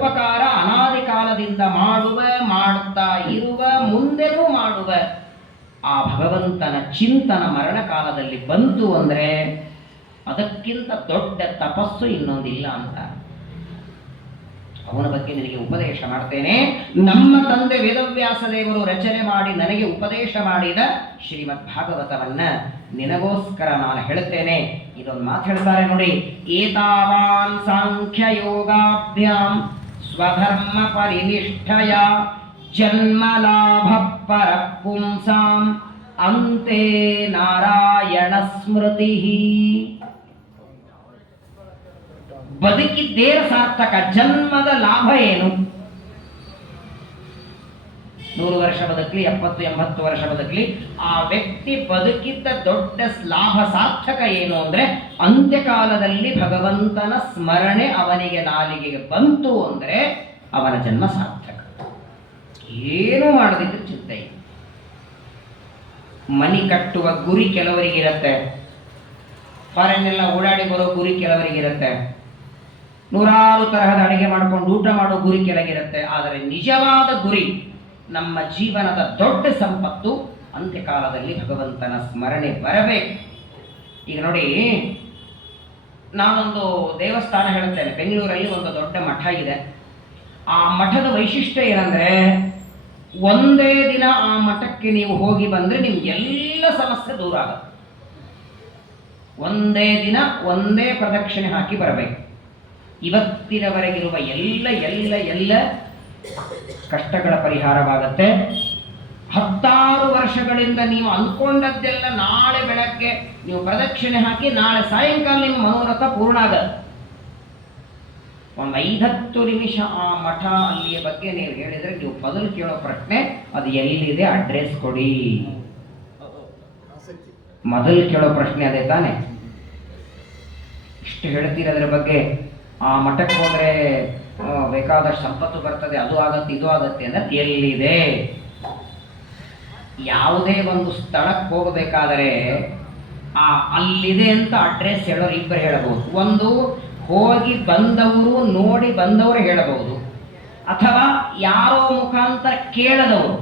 ಪರೋಪಕಾರ ಅನಾದಿ ಕಾಲದಿಂದ ಮಾಡುತ್ತಾ ಇರುವ, ಮುಂದೆನೂ ಮಾಡುವ ಆ ಭಗವಂತನ ಚಿಂತನ ಮರಣಕಾಲದಲ್ಲಿ ಬಂತು ಅಂದರೆ ಅದಕ್ಕಿಂತ ದೊಡ್ಡ ತಪಸ್ಸು ಇನ್ನೊಂದಿಲ್ಲ ಅಂತ. ಅವನ ಬಗ್ಗೆ ನಿನಗೆ ಉಪದೇಶ ಮಾಡ್ತೇನೆ. ನಮ್ಮ ತಂದೆ ವೇದವ್ಯಾಸ ದೇವರು ರಚನೆ ಮಾಡಿ ನನಗೆ ಉಪದೇಶ ಮಾಡಿದ ಶ್ರೀಮದ್ ಭಾಗವತವನ್ನ ನಿನಗೋಸ್ಕರ ನಾನು ಹೇಳುತ್ತೇನೆ. ಇದೊಂದು ಮಾತು ಹೇಳ್ತಾರೆ ನೋಡಿ, ಏತಾವಾನ್ ಸಾಂಖ್ಯ ಯೋಗಾಭ್ಯಾಂ ಸ್ವಧರ್ಮ ಪರಿನಿಷ್ಠಯ ಜನ್ಮ ಲಾಭ ಪರ ಪುಂಸಾಂ ಅಂತೆ ನಾರಾಯಣ ಸ್ಮೃತಿ. ಬದುಕಿದ್ದೇರ ಸಾರ್ಥಕ, ಜನ್ಮದ ಲಾಭ ಏನು? 100 ವರ್ಷ ಬದುಕಲಿ, 70-80 ವರ್ಷ ಬದುಕಲಿ, ಆ ವ್ಯಕ್ತಿ ಬದುಕಿದ್ದ ದೊಡ್ಡ ಲಾಭ ಸಾರ್ಥಕ ಏನು ಅಂದ್ರೆ ಅಂತ್ಯಕಾಲದಲ್ಲಿ ಭಗವಂತನ ಸ್ಮರಣೆ ಅವನಿಗೆ ನಾಲಿಗೆಗೆ ಬಂತು ಅಂದ್ರೆ ಅವನ ಜನ್ಮ ಸಾರ್ಥಕ. ಏನೂ ಮಾಡದಿದ್ದು ಚಿಂತೆ ಇಲ್ಲ. ಮನಿ ಕಟ್ಟುವ ಗುರಿ ಕೆಲವರಿಗಿರುತ್ತೆ, ಫಾರಿನ್ ಎಲ್ಲ ಓಡಾಡಿ ಬರೋ ಗುರಿ ಕೆಲವರಿಗಿರುತ್ತೆ, ನೂರಾರು ತರಹದ ಅಡಿಗೆ ಮಾಡಿಕೊಂಡು ಊಟ ಮಾಡೋ ಗುರಿ ಕೆಲಗಿರುತ್ತೆ. ಆದರೆ ನಿಜವಾದ ಗುರಿ, ನಮ್ಮ ಜೀವನದ ದೊಡ್ಡ ಸಂಪತ್ತು ಅಂತ್ಯಕಾಲದಲ್ಲಿ ಭಗವಂತನ ಸ್ಮರಣೆ ಬರಬೇಕು. ಈಗ ನೋಡಿ, ನಾನೊಂದು ದೇವಸ್ಥಾನ ಹೇಳುತ್ತೇನೆ. ಬೆಂಗಳೂರಲ್ಲಿ ಒಂದು ದೊಡ್ಡ ಮಠ ಇದೆ. ಆ ಮಠದ ವೈಶಿಷ್ಟ್ಯ ಏನಂದ್ರೆ, ಒಂದೇ ದಿನ ಆ ಮಠಕ್ಕೆ ನೀವು ಹೋಗಿ ಬಂದ್ರೆ ನಿಮ್ಗೆಲ್ಲ ಸಮಸ್ಯೆ ದೂರ ಆಗುತ್ತೆ. ಒಂದೇ ದಿನ ಒಂದೇ ಪ್ರದಕ್ಷಿಣೆ ಹಾಕಿ ಬರಬೇಕು. ಇವತ್ತಿನವರೆಗಿರುವ ಎಲ್ಲ ಕಷ್ಟಗಳ ಪರಿಹಾರವಾಗತ್ತೆ. 16 ವರ್ಷಗಳಿಂದ ನೀವು ಅಂದ್ಕೊಂಡದ್ದೆಲ್ಲ ನಾಳೆ ಬೆಳಗ್ಗೆ ನೀವು ಪ್ರದಕ್ಷಿಣೆ ಹಾಕಿ ನಾಳೆ ಸಾಯಂಕಾಲ ನಿಮ್ಮ ಮನೋರಥ ಪೂರ್ಣ ಆಗತ್ತೆ. ಒಂದು 5-10 ನಿಮಿಷ ಆ ಮಠ ಅಲ್ಲಿಯ ಬಗ್ಗೆ ನೀವು ಹೇಳಿದ್ರೆ ನೀವು ಮೊದಲು ಕೇಳೋ ಪ್ರಶ್ನೆ, ಅದು ಎಲ್ಲಿದೆ, ಅಡ್ರೆಸ್ ಕೊಡಿ. ಮೊದಲು ಕೇಳೋ ಪ್ರಶ್ನೆ ಅದೇ ತಾನೆ. ಇಷ್ಟು ಹೇಳ್ತೀರದ್ರ ಬಗ್ಗೆ. ಆ ಮಠಕ್ಕೆ ಹೋದ್ರೆ ಬೇಕಾದಷ್ಟು ಸಂಪತ್ತು ಬರ್ತದೆ, ಅದು ಆಗತ್ತೆ ಇದು ಆಗತ್ತೆ ಅಂದ್ರೆ ಎಲ್ಲಿದೆ? ಯಾವುದೇ ಒಂದು ಸ್ಥಳಕ್ಕೆ ಹೋಗಬೇಕಾದರೆ ಅಲ್ಲಿದೆ ಅಂತ ಅಡ್ರೆಸ್ ಹೇಳೋರು ಇಬ್ಬರು ಹೇಳಬಹುದು. ಒಂದು ಹೋಗಿ ಬಂದವರು ನೋಡಿ ಬಂದವರು ಹೇಳಬಹುದು, ಅಥವಾ ಯಾರೋ ಮುಖಾಂತರ ಕೇಳದವರು.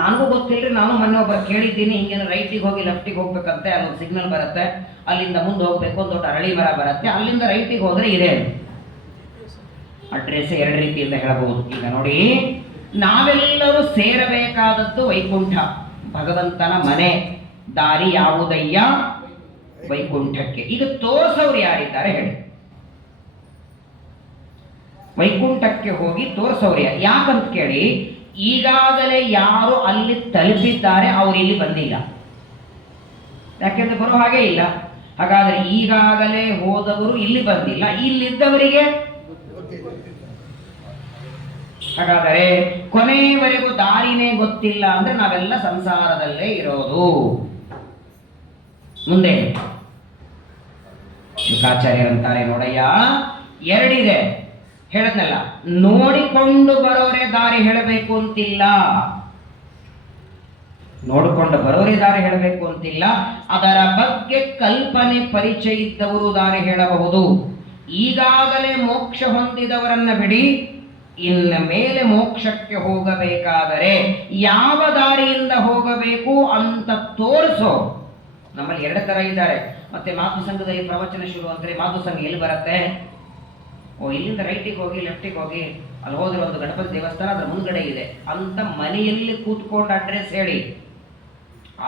ನನಗೂ ಗೊತ್ತಿಲ್ಲರಿ, ನಾನು ಮೊನ್ನೆ ಒಬ್ಬ ಕೇಳಿದ್ದೀನಿ, ಹಿಂಗೇನು ರೈಟಿಗೆ ಹೋಗಿ ಲೆಫ್ಟಿಗೆ ಹೋಗ್ಬೇಕಂತೆ, ಅಲ್ಲೊಂದು ಸಿಗ್ನಲ್ ಬರುತ್ತೆ, ಅಲ್ಲಿಂದ ಮುಂದೆ ಹೋಗ್ಬೇಕು, ಒಂದು ದೊಡ್ಡ ಅರಳಿ ಮರ ಬರುತ್ತೆ, ಅಲ್ಲಿಂದ ರೈಟಿಗೆ ಹೋದ್ರೆ ಇದೆ. ಅಡ್ರೆಸ್ 2 ರೀತಿಯಿಂದ ಹೇಳಬಹುದು. ಈಗ ನೋಡಿ, ನಾವೆಲ್ಲರೂ ಸೇರಬೇಕಾದದ್ದು ವೈಕುಂಠ, ಭಗವಂತನ ಮನೆ. ದಾರಿ ಯಾವುದಯ್ಯ? ವೈಕುಂಠಕ್ಕೆ. ಈಗ ತೋರಿಸೋರು ಯಾರಿದ್ದಾರೆ ಹೇಳಿ? ವೈಕುಂಠಕ್ಕೆ ಹೋಗಿ ತೋರಿಸೋರು ಯಾಕಂತ ಕೇಳಿ, ಈಗಾಗಲೇ ಯಾರು ಅಲ್ಲಿ ತಲುಪಿದ್ದಾರೆ ಅವರು ಇಲ್ಲಿ ಬಂದಿಲ್ಲ. ಯಾಕೆಂದ್ರೆ ಬರೋ ಹಾಗೆ ಇಲ್ಲ. ಹಾಗಾದ್ರೆ ಈಗಾಗಲೇ ಹೋದವರು ಇಲ್ಲಿ ಬಂದಿಲ್ಲ, ಇಲ್ಲಿದ್ದವರಿಗೆ ಹಾಗಾದರೆ ಕೊನೆಯವರೆಗೂ ದಾರಿನೇ ಗೊತ್ತಿಲ್ಲ ಅಂದ್ರೆ ನಾವೆಲ್ಲ ಸಂಸಾರದಲ್ಲೇ ಇರೋದು. ಮುಂದೆ ಶುಕಾಚಾರ್ಯರಂತಾರೆ, ನೋಡಯ್ಯ, 2 ಇದೆ ಹೇಳದ್ನಲ್ಲ, ನೋಡಿಕೊಂಡು ಬರೋರೆ ದಾರಿ ಹೇಳಬೇಕು ಅಂತಿಲ್ಲ. ನೋಡಿಕೊಂಡು ಬರೋರೆ ದಾರಿ ಹೇಳಬೇಕು ಅಂತಿಲ್ಲ. ಅದರ ಬಗ್ಗೆ ಕಲ್ಪನೆ ಪರಿಚಯ ಇದ್ದವರು ದಾರಿ ಹೇಳಬಹುದು. ಈಗಾಗಲೇ ಮೋಕ್ಷ ಹೊಂದಿದವರನ್ನ ಬಿಡಿ, ಇನ್ನ ಮೇಲೆ ಮೋಕ್ಷಕ್ಕೆ ಹೋಗಬೇಕಾದರೆ ಯಾವ ದಾರಿಯಿಂದ ಹೋಗಬೇಕು ಅಂತ ತೋರಿಸೋ. ನಮ್ಮಲ್ಲಿ 2 ತರ ಇದ್ದಾರೆ. ಮತ್ತೆ ಮಾತು ಸಂಘದಲ್ಲಿ ಪ್ರವಚನ ಶುರು ಅಂದ್ರೆ ಮಾತು ಸಂಘ ಎಲ್ಲಿ ಬರುತ್ತೆ? ಇಲ್ಲಿಂದ ರೈಟಿಗೆ ಹೋಗಿ ಲೆಫ್ಟಿಗೆ ಹೋಗಿ ಅಲ್ಲಿ ಹೋದ್ರೆ ಒಂದು ಗಣಪತಿ ದೇವಸ್ಥಾನ ಅದ್ರ ಮುಂದ್ಗಡೆ ಇದೆ ಅಂತ ಮನೆಯಲ್ಲಿ ಕೂತ್ಕೊಂಡು ಅಡ್ರೆಸ್ ಹೇಳಿ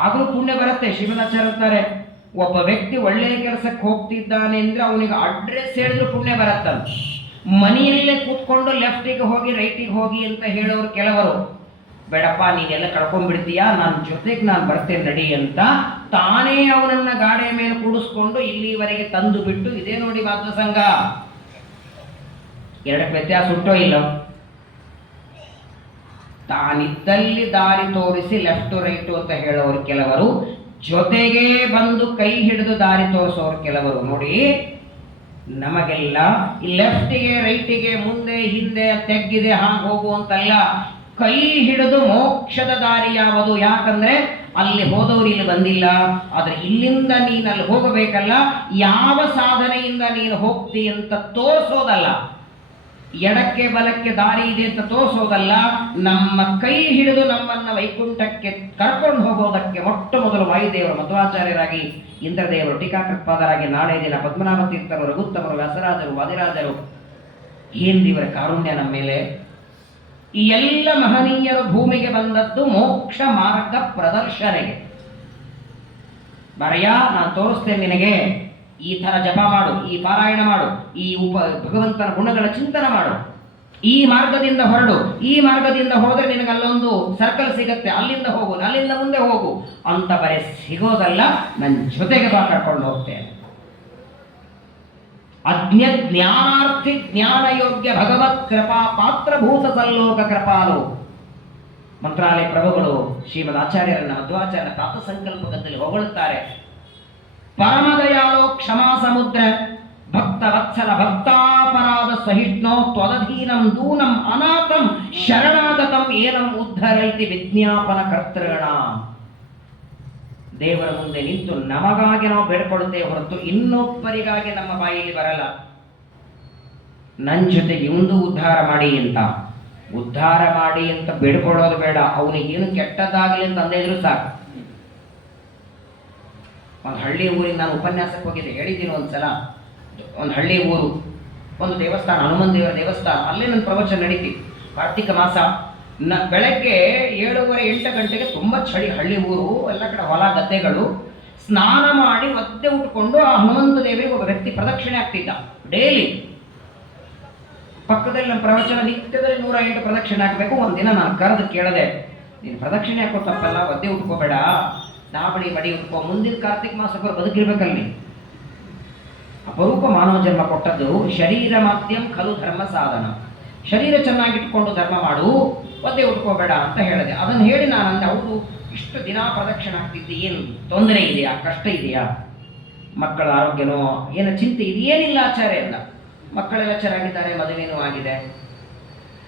ಆಗಲೂ ಪುಣ್ಯ ಬರುತ್ತೆ. ಶಿವನಾಚಾರ್ಯ ಅಂತಾರೆ, ಒಬ್ಬ ವ್ಯಕ್ತಿ ಒಳ್ಳೆಯ ಕೆಲಸಕ್ಕೆ ಹೋಗ್ತಿದ್ದಾನೆ ಅಂದ್ರೆ ಅವನಿಗೆ ಅಡ್ರೆಸ್ ಹೇಳಿದ್ರು ಪುಣ್ಯ ಬರುತ್ತಂತ. ಮನೆಯಲ್ಲೇ ಕೂತ್ಕೊಂಡು ಲೆಫ್ಟಿಗೆ ಹೋಗಿ ರೈಟಿಗೆ ಹೋಗಿ ಅಂತ ಹೇಳೋರು ಕೆಲವರು, ಬೇಡಪ್ಪ ನೀನೆಲ್ಲ ಕಳ್ಕೊಂಡ್ಬಿಡ್ತೀಯಾ, ನನ್ನ ಜೊತೆಗೆ ನಾನು ಬರ್ತೇನೆ ನಡಿ ಅಂತ ತಾನೇ ಅವನನ್ನ ಗಾಡಿಯ ಮೇಲೆ ಕೂಡಿಸ್ಕೊಂಡು ಇಲ್ಲಿವರೆಗೆ ತಂದು ಬಿಟ್ಟು, ಇದೇ ನೋಡಿ ಮಾತು ಸಂಘ. 2 ವ್ಯತ್ಯಾಸ ಉಂಟೋ ಇಲ್ಲ? ತಾನಿದ್ದಲ್ಲಿ ದಾರಿ ತೋರಿಸಿ ಲೆಫ್ಟ್ ರೈಟು ಅಂತ ಹೇಳೋರು ಕೆಲವರು, ಜೊತೆಗೆ ಬಂದು ಕೈ ಹಿಡಿದು ದಾರಿ ತೋರಿಸೋರು ಕೆಲವರು. ನೋಡಿ, ನಮಗೆಲ್ಲ ಲೆಫ್ಟಿಗೆ ರೈಟಿಗೆ ಮುಂದೆ ಹಿಂದೆ ತೆಗ್ಗಿದೆ ಹಾಗೆ ಹೋಗುವಂತಲ್ಲ, ಕೈ ಹಿಡಿದು ಮೋಕ್ಷದ ದಾರಿ ಯಾವುದು? ಯಾಕಂದ್ರೆ ಅಲ್ಲಿ ಹೋದವರು ಇಲ್ಲಿ ಬಂದಿಲ್ಲ, ಆದ್ರೆ ಇಲ್ಲಿಂದ ನೀನು ಅಲ್ಲಿ ಹೋಗಬೇಕಲ್ಲ, ಯಾವ ಸಾಧನೆಯಿಂದ ನೀನು ಹೋಗ್ತಿ ಅಂತ ತೋರಿಸೋದಲ್ಲ. ಎಡಕ್ಕೆ ಬಲಕ್ಕೆ ದಾರಿ ಇದೆ ಅಂತ ತೋರಿಸೋದಲ್ಲ, ನಮ್ಮ ಕೈ ಹಿಡಿದು ನಮ್ಮನ್ನ ವೈಕುಂಠಕ್ಕೆ ಕರ್ಕೊಂಡು ಹೋಗೋದಕ್ಕೆ ಮೊಟ್ಟ ಮೊದಲು ವಾಯುದೇವರು ಮಧ್ವಾಚಾರ್ಯರಾಗಿ, ಇಂದ್ರದೇವರು ಟೀಕಾಕೃತ್ಪಾದರಾಗಿ, ನಾಳೆ ದಿನ ಪದ್ಮನಾಭ ತೀರ್ಥರು, ರಘುತ್ತಮರು, ವ್ಯಾಸರಾಜರು, ವಾದಿರಾಜರು, ಏನಿವರ ಕಾರುಣ್ಯ ನಮ್ಮ ಮೇಲೆ. ಈ ಎಲ್ಲ ಮಹನೀಯರು ಭೂಮಿಗೆ ಬಂದದ್ದು ಮೋಕ್ಷ ಮಾರ್ಗ ಪ್ರದರ್ಶನೆಗೆ. ಬರೆಯ ನಾನು ತೋರಿಸ್ತೇನೆ ನಿನಗೆ, ಈ ಥರ ಜಪ ಮಾಡು, ಈ ಪಾರಾಯಣ ಮಾಡು, ಈ ಭಗವಂತನ ಗುಣಗಳ ಚಿಂತನೆ ಮಾಡು, ಈ ಮಾರ್ಗದಿಂದ ಹೊರಡು, ಈ ಮಾರ್ಗದಿಂದ ಹೋದರೆ ನಿನಗೆ ಅಲ್ಲೊಂದು ಸರ್ಕಲ್ ಸಿಗತ್ತೆ, ಅಲ್ಲಿಂದ ಹೋಗು, ಅಲ್ಲಿಂದ ಮುಂದೆ ಹೋಗು ಅಂತ ಬರೀ ಸಿಗೋದಲ್ಲ, ನನ್ನ ಜೊತೆಗೆ ಬಾ ಕರ್ಕೊಂಡು ಹೋಗ್ತೇನೆ. ಅಜ್ಞ ಜ್ಞಾನಾರ್ಥಿ ಜ್ಞಾನ ಯೋಗ್ಯ ಭಗವತ್ ಕೃಪಾ ಪಾತ್ರಭೂತ ಸಲ್ಲೋಕ ಕೃಪಾಲು. ಮಂತ್ರಾಲಯ ಪ್ರಭುಗಳು ಶ್ರೀಮದ್ ಆಚಾರ್ಯರನ್ನ ಮಧ್ವಾಚಾರ್ಯನ ಪ್ರಾತ ಸಂಕಲ್ಪದಲ್ಲಿ ಹೊಗಳುತ್ತಾರೆ. ಪರಮದಯಾಲೋ ಕ್ಷಮಾ ಸಮುದ್ರ ಭಕ್ತ ವತ್ಸಲ ಭಕ್ತಾಪರಾಧ ಸಹಿಷ್ಣೋ ತ್ವದಧೀನಂ ದೂನಂ ಅನಾಥಂ ಶರಣಾಗತಂ ಏನಂ ಉದ್ಧರೈತಿ ವಿಜ್ಞಾಪನ ಕರ್ತೃಣ. ದೇವರ ಮುಂದೆ ನಿಂತು ನಮಗಾಗಿ ನಾವು ಬೇಡ್ಕೊಳ್ಳುತ್ತೇವೆ ಹೊರತು ಇನ್ನೊಬ್ಬರಿಗಾಗಿ ನಮ್ಮ ಬಾಯಿಗೆ ಬರಲ್ಲ. ನನ್ನ ಜೊತೆಗೆ ಒಂದು ಉದ್ಧಾರ ಮಾಡಿ ಅಂತ ಬೇಡ್ಕೊಳ್ಳೋದು ಬೇಡ. ಅವನಿಗೇನು ಕೆಟ್ಟದ್ದಾಗಲಿ ಅಂತ ಅಂದೇ ಇದ್ರು ಸಾಕು. ಒಂದು ಹಳ್ಳಿ ಊರಿಗೆ ನಾನು ಉಪನ್ಯಾಸಕ್ಕೆ ಹೋಗಿದ್ದೆ, ಹೇಳಿದ್ದೀನಿ ಒಂದ್ಸಲ. ಒಂದು ಹಳ್ಳಿ ಊರು, ಒಂದು ದೇವಸ್ಥಾನ, ಹನುಮನ್ ದೇವರ ದೇವಸ್ಥಾನ, ಅಲ್ಲೇ ನನ್ನ ಪ್ರವಚನ ನಡೀತಿ. ಕಾರ್ತಿಕ ಮಾಸ ಬೆಳಗ್ಗೆ 7:30-8 ಗಂಟೆಗೆ ತುಂಬ ಚಳಿ. ಹಳ್ಳಿ ಊರು, ಎಲ್ಲ ಕಡೆ ಹೊಲ ಗದ್ದೆಗಳು. ಸ್ನಾನ ಮಾಡಿ ಒದ್ದೆ ಉಟ್ಕೊಂಡು ಆ ಹನುಮಂತ ದೇವರಿಗೆ ಒಬ್ಬ ವ್ಯಕ್ತಿ ಪ್ರದಕ್ಷಿಣೆ ಆಗ್ತಿದ್ದ ಡೈಲಿ. ಪಕ್ಕದಲ್ಲಿ ನಮ್ಮ ಪ್ರವಚನ ನಿತ್ಯದಲ್ಲಿ 108 ಪ್ರದಕ್ಷಿಣೆ ಹಾಕಬೇಕು. ಒಂದಿನ ನಾನು ಕರೆದು ಕೇಳದೆ, ನೀನು ಪ್ರದಕ್ಷಿಣೆ ಹಾಕೋ ತಪ್ಪಲ್ಲ, ಒದ್ದೆ ಉಟ್ಕೋಬೇಡ, ದಾಬಳಿ ಮಡಿ ಉಟ್ಕೋ, ಮುಂದಿನ ಕಾರ್ತಿಕ ಮಾಸಕ್ಕೆ ಬದುಕಿರ್ಬೇಕಲ್ಲಿ. ಅಪರೂಪ ಮಾನವ ಜನ್ಮ ಕೊಟ್ಟದ್ದು. ಶರೀರ ಮಾಧ್ಯಮ ಖಲು ಧರ್ಮ ಸಾಧನ. ಶರೀರ ಚೆನ್ನಾಗಿಟ್ಕೊಂಡು ಧರ್ಮ ಮಾಡು, ಒದ್ದೆ ಉಟ್ಕೋಬೇಡ ಅಂತ ಹೇಳಿದೆ. ಅದನ್ನು ಹೇಳಿ ನಾನು ಅಂದೆ, ಹೌದು, ಇಷ್ಟು ದಿನ ಪ್ರದಕ್ಷಿಣೆ ಆಗ್ತಿದ್ದೆ, ಏನು ತೊಂದರೆ ಇದೆಯಾ, ಕಷ್ಟ ಇದೆಯಾ, ಮಕ್ಕಳ ಆರೋಗ್ಯನೋ ಏನೋ ಚಿಂತೆ ಇದೆಯೇನಿಲ್ಲ ಆಚಾರ್ಯ ಅಂದ. ಮಕ್ಕಳೆಲ್ಲ ಚೆನ್ನಾಗಿದ್ದಾರೆ, ಮದುವೆನೂ ಆಗಿದೆ,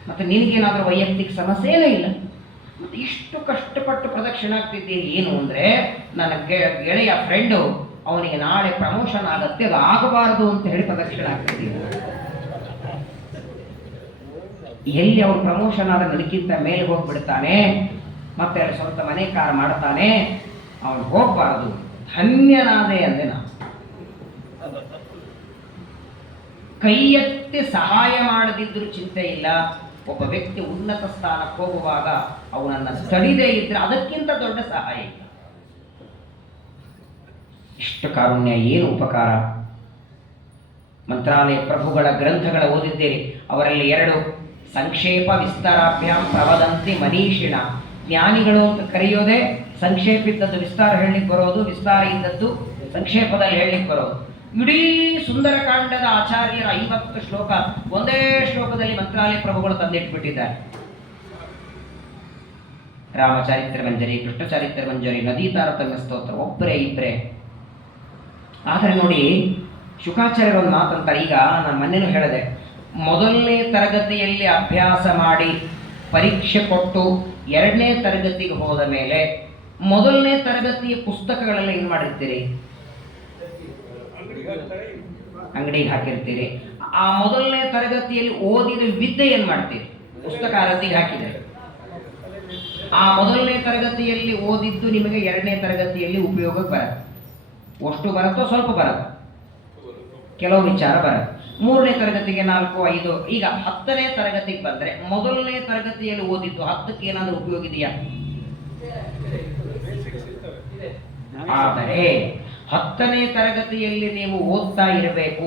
ಮತ್ತು ನಿನಗೇನಾದರೂ ವೈಯಕ್ತಿಕ ಸಮಸ್ಯೆ ಏನೂ ಇಲ್ಲ, ಮತ್ತು ಇಷ್ಟು ಕಷ್ಟಪಟ್ಟು ಪ್ರದಕ್ಷಿಣೆ ಆಗ್ತಿದ್ದೀನಿ ಏನು ಅಂದರೆ, ನನ್ನ ಗೆಳೆಯ ಫ್ರೆಂಡು, ಅವನಿಗೆ ನಾಳೆ ಪ್ರಮೋಷನ್ ಆಗತ್ತೆ, ಅದು ಆಗಬಾರದು ಅಂತ ಹೇಳಿ ಪ್ರದಕ್ಷಿಣೆ ಆಗ್ತಿದ್ದೀನಿ. ಎಲ್ಲಿ ಅವ್ರು ಪ್ರಮೋಷನ್ ಆದ ನನಗಿಂತ ಮೇಲೆ ಹೋಗ್ಬಿಡ್ತಾನೆ, ಮತ್ತೆ ಅಲ್ಲಿ ಸ್ವಂತ ಮನೆ ಕಾರ ಮಾಡ್ತಾನೆ, ಅವನು ಹೋಗ್ಬಾರದು. ಧನ್ಯನಾದೆ ಅಂದೆ ನಾನು. ಕೈ ಎತ್ತಿ ಸಹಾಯ ಮಾಡದಿದ್ದರೂ ಚಿಂತೆ ಇಲ್ಲ. ಒಬ್ಬ ವ್ಯಕ್ತಿ ಉನ್ನತ ಸ್ಥಾನಕ್ಕೆ ಹೋಗುವಾಗ ಅವನನ್ನು ತಡಿದೇ ಇದ್ರೆ ಅದಕ್ಕಿಂತ ದೊಡ್ಡ ಸಹಾಯ ಇಲ್ಲ. ಇಷ್ಟು ಕಾರುಣ್ಯ, ಏನು ಉಪಕಾರ. ಮಂತ್ರಾಲಯ ಪ್ರಭುಗಳ ಗ್ರಂಥಗಳ ಓದಿದ್ದೀರಿ. ಅವರಲ್ಲಿ 2 ಸಂಕ್ಷೇಪ ವಿಸ್ತಾರಾಭ್ಯಾಂ ಪ್ರವದಂತಿ ಮನೀಷಿಣ. ಜ್ಞಾನಿಗಳು ಅಂತ ಕರೆಯೋದೇ ಸಂಕ್ಷೇಪ ಇದ್ದದ್ದು ವಿಸ್ತಾರ ಹೇಳಲಿಕ್ಕೆ ಬರೋದು, ವಿಸ್ತಾರ ಇದ್ದದ್ದು ಸಂಕ್ಷೇಪದಲ್ಲಿ ಹೇಳಲಿಕ್ಕೆ ಬರೋದು. ಇಡೀ ಸುಂದರಕಾಂಡದ ಆಚಾರ್ಯರ 50 ಶ್ಲೋಕ ಒಂದೇ ಶ್ಲೋಕದಲ್ಲಿ ಮಂತ್ರಾಲಯ ಪ್ರಭುಗಳು ತಂದಿಟ್ಬಿಟ್ಟಿದ್ದಾರೆ. ರಾಮಚಾರಿತ್ರ ಮಂಜರಿ, ಕೃಷ್ಣಚಾರಿತ್ರ ಮಂಜರಿ, ನದೀ ತಾರತಮ್ಯ ಸ್ತೋತ್ರ, ಒಬ್ಬರೇ ಇಬ್ಬರೇ. ಆದರೆ ನೋಡಿ, ಶುಕಾಚಾರ್ಯರು ಒಂದು ಮಾತಂತಾರೆ. ಈಗ ನಾನು ಮೊನ್ನೆನೂ ಹೇಳಿದೆ, ಮೊದಲನೇ ತರಗತಿಯಲ್ಲಿ ಅಭ್ಯಾಸ ಮಾಡಿ ಪರೀಕ್ಷೆ ಕೊಟ್ಟು 2ನೇ ತರಗತಿಗೆ ಹೋದ ಮೇಲೆ ಮೊದಲನೇ ತರಗತಿಯ ಪುಸ್ತಕಗಳೆಲ್ಲ ಏನು ಮಾಡಿರ್ತೀರಿ? ಅಂಗಡಿಗೆ ಹಾಕಿರ್ತೀರಿ. ಆ ಮೊದಲನೇ ತರಗತಿಯಲ್ಲಿ ಓದಿದ ವಿದ್ಯೆ ಏನು ಮಾಡ್ತೀರಿ? ಪುಸ್ತಕ ರದ್ದಿಗೆ ಹಾಕಿದರೆ ಆ ಮೊದಲನೇ ತರಗತಿಯಲ್ಲಿ ಓದಿದ್ದು ನಿಮಗೆ 2ನೇ ತರಗತಿಯಲ್ಲಿ ಉಪಯೋಗಕ್ಕೆ ಬರುತ್ತೆ. ಅಷ್ಟು ಬರುತ್ತೋ ಸ್ವಲ್ಪ ಬರುತ್ತೆ, ಕೆಲವು ವಿಚಾರ ಬರುತ್ತೆ. 3ನೇ ತರಗತಿಗೆ 4, 5. ಈಗ 10ನೇ ತರಗತಿಗೆ ಬಂದರೆ ಮೊದಲನೇ ತರಗತಿಯಲ್ಲಿ ಓದಿದ್ದು 10ಕ್ಕೆ ಏನಾದರೂ ಉಪಯೋಗ ಇದೆಯಾ? ಆದರೆ 10ನೇ ತರಗತಿಯಲ್ಲಿ ನೀವು ಓದ್ತಾ ಇರಬೇಕು.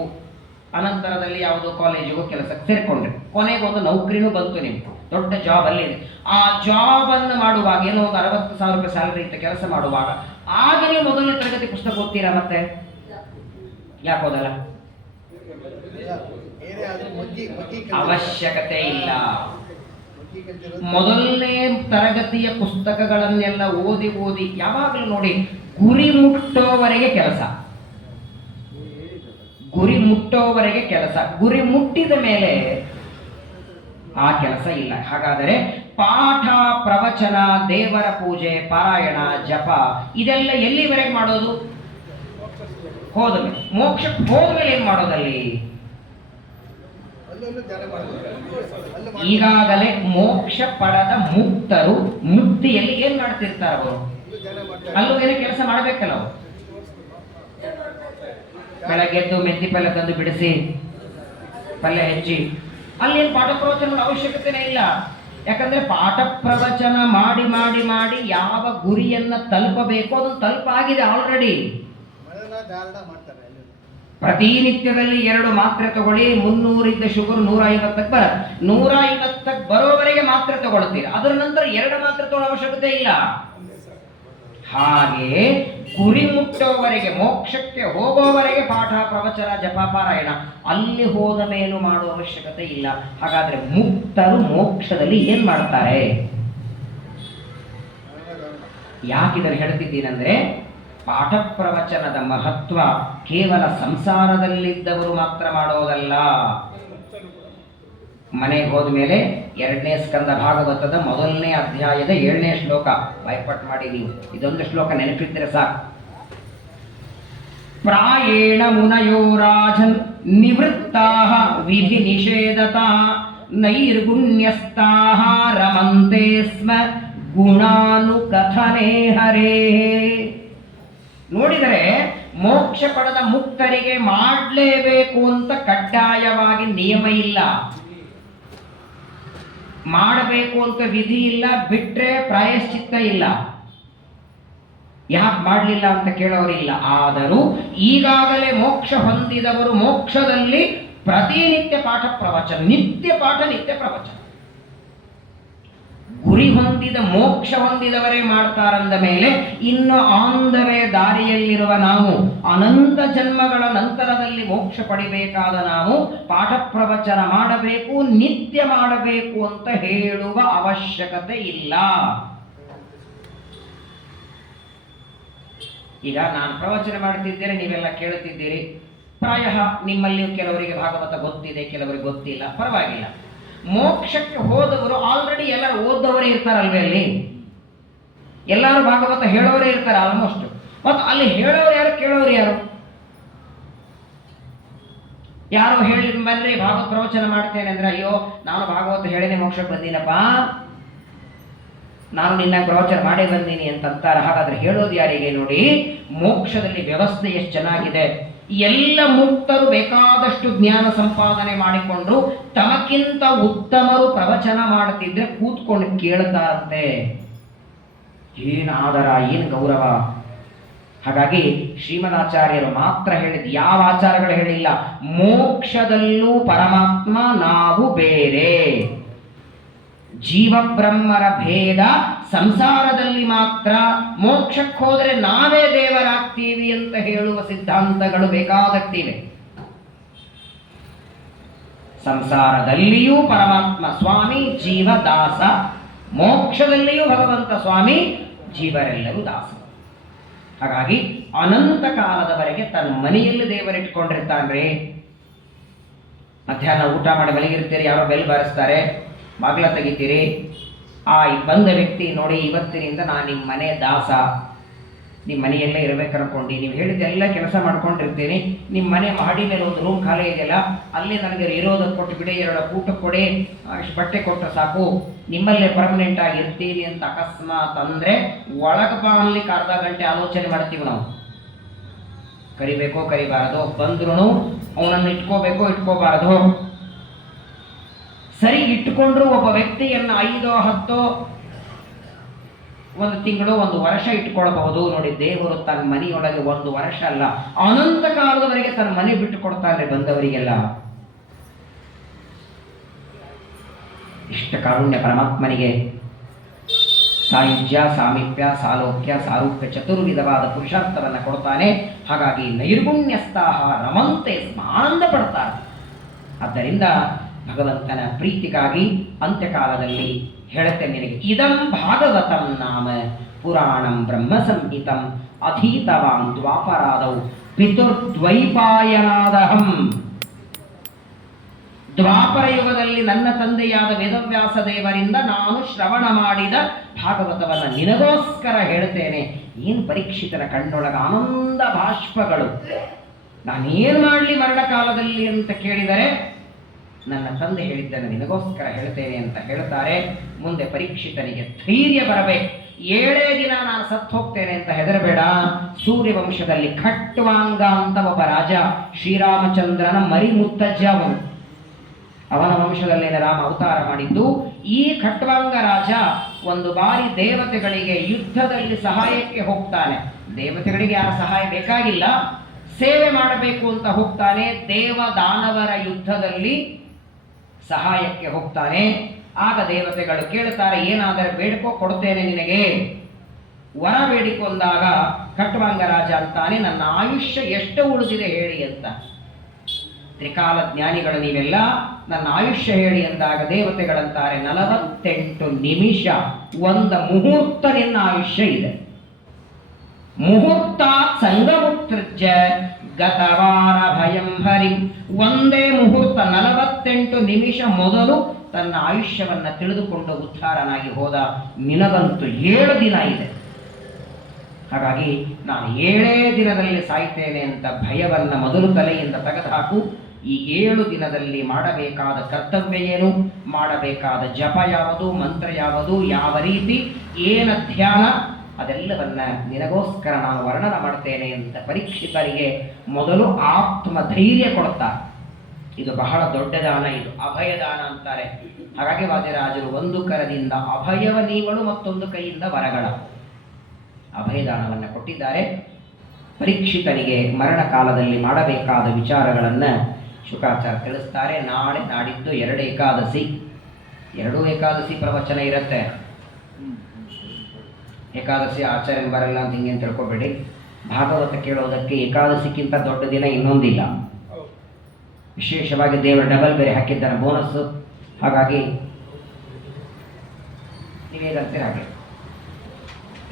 ಅನಂತರದಲ್ಲಿ ಯಾವುದೋ ಕಾಲೇಜಿಗೋ ಕೆಲಸಕ್ಕೆ ಸೇರಿಕೊಂಡ್ರೆ ಕೊನೆಗೊಂದು ನೌಕರಿನೂ ಬಂತು, ನಿಮ್ಗೆ ದೊಡ್ಡ ಜಾಬ್ ಅಲ್ಲಿ ಇದೆ. ಆ ಜಾಬನ್ನು ಮಾಡುವಾಗ ಏನೋ ಒಂದು 60,000 ರೂಪಾಯಿ ಸ್ಯಾಲರಿ ಇತ್ತು ಕೆಲಸ ಮಾಡುವಾಗ, ಆಗ ನೀವು ಮೊದಲನೇ ತರಗತಿ ಪುಸ್ತಕ ಓದ್ತೀರಾ? ಮತ್ತೆ ಯಾಕೆ ಓದಲ್ಲ? ಅವಶ್ಯಕತೆ ಇಲ್ಲ. ಮೊದಲನೇ ತರಗತಿಯ ಪುಸ್ತಕಗಳನ್ನೆಲ್ಲ ಓದಿ ಯಾವಾಗಲೂ ನೋಡಿ, ಗುರಿ ಮುಟ್ಟೋವರೆಗೆ ಕೆಲಸ, ಗುರಿ ಮುಟ್ಟೋವರೆಗೆ ಕೆಲಸ. ಗುರಿ ಮುಟ್ಟಿದ ಮೇಲೆ ಆ ಕೆಲಸ ಇಲ್ಲ. ಹಾಗಾದರೆ ಪಾಠ, ಪ್ರವಚನ, ದೇವರ ಪೂಜೆ, ಪಾರಾಯಣ, ಜಪ ಇದೆಲ್ಲ ಎಲ್ಲಿವರೆಗೆ ಮಾಡೋದು? ಹೋದ್ಮೇಲೆ. ಮೋಕ್ಷಕ್ಕೆ ಹೋದ್ಮೇಲೆ ಏನ್ ಮಾಡೋದಲ್ಲಿ? ಈಗಾಗಲೇ ಮೋಕ್ಷ ಪಡೆದ ಮುಕ್ತರು ಮುಕ್ತಿಯಲ್ಲಿ ಏನ್ ಮಾಡ್ತಿರ್ತಾರ ಅವರು? ಅಲ್ಲೂ ಏನೋ ಕೆಲಸ ಮಾಡ್ಬೇಕಲ್ಲ ಅವರು. ಬೆಳಗ್ಗೆದ್ದು ಮೆಂತಿ ಪಲ್ಯ ತಂದು ಬಿಡಿಸಿ ಪಲ್ಯ ಹೆಚ್ಚಿ ಅಲ್ಲಿ ಏನು ಪಾಠ ಪ್ರವಚನದ ಅವಶ್ಯಕತೆನೇ ಇಲ್ಲ. ಯಾಕಂದ್ರೆ ಪಾಠ ಪ್ರವಚನ ಮಾಡಿ ಮಾಡಿ ಮಾಡಿ ಯಾವ ಗುರಿಯನ್ನ ತಲುಪಬೇಕು ಅದನ್ನು ತಲುಪಾಗಿದೆ ಆಲ್ರೆಡಿ. ಪ್ರತಿನಿತ್ಯದಲ್ಲಿ 2 ಮಾತ್ರೆ ತಗೊಳ್ಳಿ, 300 ಇದ್ದ ಶುಗರ್ 150ಕ್ಕೆ ಬರ, 150ಕ್ಕೆ ಬರೋವರೆಗೆ ಮಾತ್ರೆ ತಗೊಳ್ತೀರಿ. ಅದರ ನಂತರ 2 ಮಾತ್ರೆ ತಗೊಳ್ಳೋ ಅವಶ್ಯಕತೆ ಇಲ್ಲ. ಹಾಗೆ ಗುರಿ ಮುಟ್ಟೋವರೆಗೆ, ಮೋಕ್ಷಕ್ಕೆ ಹೋಗೋವರೆಗೆ ಪಾಠ ಪ್ರವಚನ ಜಪ ಪಾರಾಯಣ, ಅಲ್ಲಿ ಹೋದ ಮೇಲೂ ಮಾಡುವ ಅವಶ್ಯಕತೆ ಇಲ್ಲ. ಹಾಗಾದ್ರೆ ಮುಕ್ತರು ಮೋಕ್ಷದಲ್ಲಿ ಏನ್ ಮಾಡ್ತಾರೆ? ಯಾಕಿದನ್ನು ಹೇಳ್ತಿದ್ದೀನಂದ್ರೆ, ಪಾಠ ಪ್ರವಚನದ ಮಹತ್ವ ಕೇವಲ ಸಂಸಾರದಲ್ಲಿದ್ದವರು ಮಾತ್ರ ಮಾಡೋದಲ್ಲ. ಮನೆಗೆ ಹೋದ ಮೇಲೆ 2ನೇ ಸ್ಕಂದ ಭಾಗವತದ 1ನೇ ಅಧ್ಯಾಯದ 7ನೇ ಶ್ಲೋಕ ಬಾಯ್ಪಾಟ್ ಮಾಡಿ ನೀವು ಇದೊಂದು ಶ್ಲೋಕ ನೆನಪಿದ್ರೆ ಸಾಕು. ಪ್ರಾಯೇಣ ಮುನಯೋ ರಾಜನ್ ನಿವೃತ್ತಾಃ ವಿಧಿ ನಿಷೇಧತಾ ನೈರ್ಗುಣ್ಯಸ್ತಾಃ ರಮಂತೆ ಸ್ಮ ಗುಣಾನುಕಥನೆ ಹರೇ. ನೋಡಿದರೆ ಮೋಕ್ಷ ಪಡೆದ ಮುಕ್ತರಿಗೆ ಮಾಡಲೇಬೇಕು ಅಂತ ಕಡ್ಡಾಯವಾಗಿ ನಿಯಮ ಇಲ್ಲ, ಮಾಡಬೇಕು ಅಂತ ವಿಧಿ ಇಲ್ಲ, ಬಿಟ್ರೆ ಪ್ರಾಯಶ್ಚಿತ್ತ ಇಲ್ಲ. ಯಾಕೆ ಮಾಡಲಿಲ್ಲ ಅಂತ ಕೇಳೋರಿಲ್ಲ. ಆದರೂ ಈಗಾಗಲೇ ಮೋಕ್ಷ ಹೊಂದಿದವರು ಮೋಕ್ಷದಲ್ಲಿ ಪ್ರತಿನಿತ್ಯ ಪಾಠ ಪ್ರವಚನ, ನಿತ್ಯ ಪಾಠ ನಿತ್ಯ ಪ್ರವಚನ. ಗುರಿ ಹೊಂದಿದ ಮೋಕ್ಷ ಹೊಂದಿದವರೇ ಮಾಡ್ತಾರಂದ ಮೇಲೆ ಇನ್ನು ಆಂದವೇ ದಾರಿಯಲ್ಲಿರುವ ನಾವು, ಅನಂತ ಜನ್ಮಗಳ ನಂತರದಲ್ಲಿ ಮೋಕ್ಷ ಪಡಿಬೇಕಾದ ನಾವು ಪಾಠ ಪ್ರವಚನ ಮಾಡಬೇಕು, ನಿತ್ಯ ಮಾಡಬೇಕು ಅಂತ ಹೇಳುವ ಅವಶ್ಯಕತೆ ಇಲ್ಲ. ಈಗ ನಾನು ಪ್ರವಚನ ಮಾಡ್ತಿದ್ದೇನೆ, ನೀವೆಲ್ಲ ಕೇಳುತ್ತಿದ್ದೀರಿ. ಪ್ರಾಯ ನಿಮ್ಮಲ್ಲಿಯೂ ಕೆಲವರಿಗೆ ಭಾಗವತ ಗೊತ್ತಿದೆ, ಕೆಲವರಿಗೆ ಗೊತ್ತಿಲ್ಲ, ಪರವಾಗಿಲ್ಲ. ಮೋಕ್ಷಕ್ಕೆ ಹೋದವರು ಆಲ್ರೆಡಿ ಎಲ್ಲರೂ ಓದ್ದವರೇ ಇರ್ತಾರಲ್ವೇ, ಅಲ್ಲಿ ಎಲ್ಲರೂ ಭಾಗವತ ಹೇಳೋರೇ ಇರ್ತಾರೆ ಆಲ್ಮೋಸ್ಟ್. ಮತ್ತು ಅಲ್ಲಿ ಹೇಳೋರು ಯಾರು, ಕೇಳೋರು ಯಾರು? ಯಾರೋ ಹೇಳಿ ಬನ್ರಿ ಭಾಗವತ ಪ್ರವಚನ ಮಾಡ್ತೇನೆ ಅಂದ್ರೆ, ಅಯ್ಯೋ ನಾನು ಭಾಗವತ ಹೇಳಿನೇ ಮೋಕ್ಷಕ್ಕೆ ಬಂದೀನಪ್ಪ, ನಾನು ನಿನ್ನ ಪ್ರವಚನ ಮಾಡೇ ಬಂದೀನಿ ಅಂತಂತಾರೆ. ಹಾಗಾದ್ರೆ ಹೇಳೋದು ಯಾರಿಗೆ? ನೋಡಿ, ಮೋಕ್ಷದಲ್ಲಿ ವ್ಯವಸ್ಥೆ ಎಷ್ಟು ಚೆನ್ನಾಗಿದೆ. ಎಲ್ಲ ಮುಕ್ತರು ಬೇಕಾದಷ್ಟು ಜ್ಞಾನ ಸಂಪಾದನೆ ಮಾಡಿಕೊಂಡು ತಮಕ್ಕಿಂತ ಉತ್ತಮರು ಪ್ರವಚನ ಮಾಡ್ತಿದ್ರೆ ಕೂತ್ಕೊಂಡು ಕೇಳ್ತಾರಂತೆ. ಏನು ಆದರ, ಏನು ಗೌರವ. ಹಾಗಾಗಿ ಶ್ರೀಮದಾಚಾರ್ಯರು ಮಾತ್ರ ಹೇಳಿದ್ದು, ಯಾವ ಆಚಾರ್ಯಗಳು ಹೇಳಿಲ್ಲ. ಮೋಕ್ಷದಲ್ಲೂ ಪರಮಾತ್ಮ ನಾವು ಬೇರೆ, ಜೀವ ಬ್ರಹ್ಮರ ಭೇದ ಸಂಸಾರದಲ್ಲಿ ಮಾತ್ರ, ಮೋಕ್ಷಕ್ಕೆ ಹೋದರೆ ನಾವೇ ದೇವರಾಗ್ತೀವಿ ಅಂತ ಹೇಳುವ ಸಿದ್ಧಾಂತಗಳು ಬೇಕಾದಷ್ಟಿವೆ. ಸಂಸಾರದಲ್ಲಿಯೂ ಪರಮಾತ್ಮ ಸ್ವಾಮಿ, ಜೀವ ದಾಸ. ಮೋಕ್ಷದಲ್ಲಿಯೂ ಭಗವಂತ ಸ್ವಾಮಿ, ಜೀವರೆಲ್ಲರೂ ದಾಸ. ಹಾಗಾಗಿ ಅನಂತ ಕಾಲದವರೆಗೆ ತನ್ನ ಮನೆಯಲ್ಲಿ ದೇವರಿಟ್ಕೊಂಡಿರ್ತಾನ್ರಿ. ಮಧ್ಯಾಹ್ನ ಊಟ ಮಾಡಿ ಮಲಗಿರ್ತೀರಿ, ಯಾರೋ ಬೆಲ್ ಬಾರಿಸ್ತಾರೆ, ಬಾಗಿಲ ತೆಗಿತೀರಿ. ಆ ಬಂದ ವ್ಯಕ್ತಿ ನೋಡಿ, ಇವತ್ತಿನಿಂದ ನಾನು ನಿಮ್ಮ ಮನೆ ದಾಸ, ನಿಮ್ಮ ಮನೆಯಲ್ಲೇ ಇರಬೇಕು ಅನ್ಕೊಂಡು ನೀವು ಹೇಳಿದ್ದೆಲ್ಲ ಕೆಲಸ ಮಾಡ್ಕೊಂಡಿರ್ತೀನಿ. ನಿಮ್ಮ ಮನೆ ಮಹಡಿ ಮೇಲೆ ಒಂದು ರೂಮ್ ಖಾಲಿ ಇದೆಯಲ್ಲ, ಅಲ್ಲಿ ನನಗೆ ಇರೋದಕ್ಕೆ ಕೊಟ್ಟು ಬಿಡಿ, 2 ಊಟ ಕೊಡಿ, ಇಷ್ಟು ಬಟ್ಟೆ ಕೊಟ್ಟರೆ ಸಾಕು, ನಿಮ್ಮಲ್ಲೇ ಪರ್ಮನೆಂಟ್ ಆಗಿ ಇರ್ತೀನಿ ಅಂತ ಅಕಸ್ಮಾತ್ ಅಂದರೆ ಒಳಗೆ ಬಾ ಅನ್ಲಿಕ್ಕೆ ಅರ್ಧ ಗಂಟೆ ಆಲೋಚನೆ ಮಾಡ್ತೀವಿ ನಾವು. ಕರಿಬೇಕೋ ಕರಿಬಾರದು, ಬಂದ್ರೂ ಅವನನ್ನು ಇಟ್ಕೋಬೇಕೋ ಇಟ್ಕೋಬಾರದು. ಸರಿ ಇಟ್ಟುಕೊಂಡ್ರು ಒಬ್ಬ ವ್ಯಕ್ತಿಯನ್ನು 5, 10, 1 ತಿಂಗಳು, 1 ವರ್ಷ ಇಟ್ಕೊಳ್ಬಹುದು. ನೋಡಿ, ದೇವರು ತನ್ನ ಮನೆಯೊಳಗೆ 1 ವರ್ಷ ಅಲ್ಲ, ಅನಂತ ಕಾಲದವರೆಗೆ ತನ್ನ ಮನೆ ಬಿಟ್ಟು ಕೊಡ್ತಾರೆ ಬಂದವರಿಗೆಲ್ಲ. ಇಷ್ಟ ಕಾರುಣ್ಯ ಪರಮಾತ್ಮನಿಗೆ. ಸಾಯುಜ್ಯ, ಸಾಮೀಪ್ಯ, ಸಾಲೋಕ್ಯ, ಸಾರೂಪ್ಯ, ಚತುರ್ವಿಧವಾದ ಪುರುಷಾರ್ಥವನ್ನು ಕೊಡ್ತಾನೆ. ಹಾಗಾಗಿ ನೈರ್ಗುಣ್ಯಸ್ಥಾಹ ರಮಂತೆ, ಆನಂದ ಪಡ್ತಾರೆ. ಆದ್ದರಿಂದ ಭಗವಂತನ ಪ್ರೀತಿಗಾಗಿ ಅಂತ್ಯಕಾಲದಲ್ಲಿ ಹೇಳುತ್ತೆ ನಿನಗೆ, ಇದಂ ಭಾಗವತಂ ನಾಮ ಪುರಾಣಂ ಬ್ರಹ್ಮ ಸಂಹಿತಂ ಅಧೀತವಾನ್ ದ್ವಾಪರಾದೌ ಪಿತುರ್ದ್ವೈಪಾಯನಾದಹಂ. ದ್ವಾಪರ ಯುಗದಲ್ಲಿ ನನ್ನ ತಂದೆಯಾದ ವೇದವ್ಯಾಸ ದೇವರಿಂದ ನಾನು ಶ್ರವಣ ಮಾಡಿದ ಭಾಗವತವನ್ನು ನಿನಗೋಸ್ಕರ ಹೇಳ್ತೇನೆ. ಏನು ಪರೀಕ್ಷಿತನ ಕಣ್ಣೊಳಗ ಆನಂದ ಭಾಷ್ಪಗಳು. ನಾನೇನು ಮಾಡಲಿ ಮರಣ ಕಾಲದಲ್ಲಿ ಅಂತ ಕೇಳಿದರೆ, ನನ್ನ ತಂದೆ ಹೇಳಿದ್ದನ್ನು ನಿನಗೋಸ್ಕರ ಹೇಳ್ತೇನೆ ಅಂತ ಹೇಳ್ತಾರೆ. ಮುಂದೆ ಪರೀಕ್ಷಿತನಿಗೆ ಧೈರ್ಯ ಬರಬೇಕು. 7 ದಿನ ನಾನು ಸತ್ತು ಹೋಗ್ತೇನೆ ಅಂತ ಹೆದರಬೇಡ. ಸೂರ್ಯವಂಶದಲ್ಲಿ ಖಟ್ವಾಂಗ ಅಂತ ಒಬ್ಬ ರಾಜ, ಶ್ರೀರಾಮಚಂದ್ರನ ಮರಿಮುತ್ತಜ್ಜ ಅವನು. ಅವನ ವಂಶದಲ್ಲೇನೆ ರಾಮ ಅವತಾರ ಮಾಡಿದ್ದು. ಈ ಖಟ್ವಾಂಗ ರಾಜ ಒಂದು ಬಾರಿ ದೇವತೆಗಳಿಗೆ ಯುದ್ಧದಲ್ಲಿ ಸಹಾಯಕ್ಕೆ ಹೋಗ್ತಾನೆ. ದೇವತೆಗಳಿಗೆ ಯಾರ ಸಹಾಯ ಬೇಕಾಗಿಲ್ಲ, ಸೇವೆ ಮಾಡಬೇಕು ಅಂತ ಹೋಗ್ತಾನೆ. ದೇವ ದಾನವರ ಯುದ್ಧದಲ್ಲಿ ಸಹಾಯಕ್ಕೆ ಹೋಗ್ತಾನೆ. ಆಗ ದೇವತೆಗಳು ಕೇಳ್ತಾರೆ, ಏನಾದರೆ ಬೇಡಿಕೋ ಕೊಡ್ತೇನೆ ನಿನಗೆ, ವರ ಬೇಡಿಕೊಂಡಾಗ ಖಟ್ವಾಂಗ ರಾಜ ಅಂತಾನೆ, ನನ್ನ ಆಯುಷ್ಯ ಎಷ್ಟು ಉಳಿದಿದೆ ಹೇಳಿ ಅಂತ. ತ್ರಿಕಾಲ ಜ್ಞಾನಿಗಳು ನೀವೆಲ್ಲ ನನ್ನ ಆಯುಷ್ಯ ಹೇಳಿ ಅಂದಾಗ ದೇವತೆಗಳಂತಾರೆ 48 ನಿಮಿಷ, ಒಂದು ಮುಹೂರ್ತ ನಿನ್ನ ಆಯುಷ್ಯ ಇದೆ. ಮುಹೂರ್ತ ಸಂಗಮುತ್ಸೃಜ್ಯ ಗತವಾರ ಭಯಂ ಹರಿಂ. ಒಂದೇ ಮುಹೂರ್ತ 48 ನಿಮಿಷ ಮೊದಲು ತನ್ನ ಆಯುಷ್ಯವನ್ನ ತಿಳಿದುಕೊಂಡು ಉದ್ಧಾರನಾಗಿ ಹೋದ. ನಿನಗಂತೂ 7 ದಿನ ಇದೆ. ಹಾಗಾಗಿ ನಾನು 7 ದಿನದಲ್ಲಿ ಸಾಯ್ತೇನೆ ಅಂತ ಭಯವನ್ನ ಮೊದಲು ತಲೆಯಿಂದ ತೆಗೆದುಹಾಕು. ಈ 7 ದಿನದಲ್ಲಿ ಮಾಡಬೇಕಾದ ಕರ್ತವ್ಯ ಏನು, ಮಾಡಬೇಕಾದ ಜಪ ಯಾವುದು, ಮಂತ್ರ ಯಾವುದು, ಯಾವ ರೀತಿ, ಏನ ಧ್ಯಾನ, ಅದೆಲ್ಲವನ್ನ ನಿನಗೋಸ್ಕರ ನಾನು ವರ್ಣನ ಮಾಡ್ತೇನೆ ಅಂತ ಪರೀಕ್ಷಿತರಿಗೆ ಮೊದಲು ಆತ್ಮಧೈರ್ಯ ಕೊಡುತ್ತಾರೆ. ಇದು ಬಹಳ ದೊಡ್ಡ ದಾನ, ಇದು ಅಭಯದಾನ ಅಂತಾರೆ. ಹಾಗಾಗಿ ವಾದಿರಾಜರು ಒಂದು ಕರದಿಂದ ಅಭಯವ ನೀಗಳು, ಮತ್ತೊಂದು ಕೈಯಿಂದ ವರಗಳ ಅಭಯದಾನವನ್ನು ಕೊಟ್ಟಿದ್ದಾರೆ. ಪರೀಕ್ಷಿತನಿಗೆ ಮರಣ ಕಾಲದಲ್ಲಿ ಮಾಡಬೇಕಾದ ವಿಚಾರಗಳನ್ನು ಶುಕಾಚಾರ್ಯ ತಿಳಿಸ್ತಾರೆ. ನಾಳೆ ನಾಡಿದ್ದು 2 ಏಕಾದಶಿ, 2 ಏಕಾದಶಿ ಪ್ರವಚನ ಇರುತ್ತೆ. ಏಕಾದಶಿ ಆಚರಣೆ ಬರಲ್ಲ ಅಂತ ಹಿಂಗೇನು ತಿಳ್ಕೊಬೇಡಿ. ಭಾಗವತ ಕೇಳೋದಕ್ಕೆ ಏಕಾದಶಿಗಿಂತ ದೊಡ್ಡ ದಿನ ಇನ್ನೊಂದಿಲ್ಲ. ವಿಶೇಷವಾಗಿ ದೇವರು ಡಬಲ್ ಬೇರೆ ಹಾಕಿದ್ದಾನೆ ಬೋನಸ್ಸು. ಹಾಗಾಗಿ ನೀವೇಗಂತೀರ ಹಾಗೆ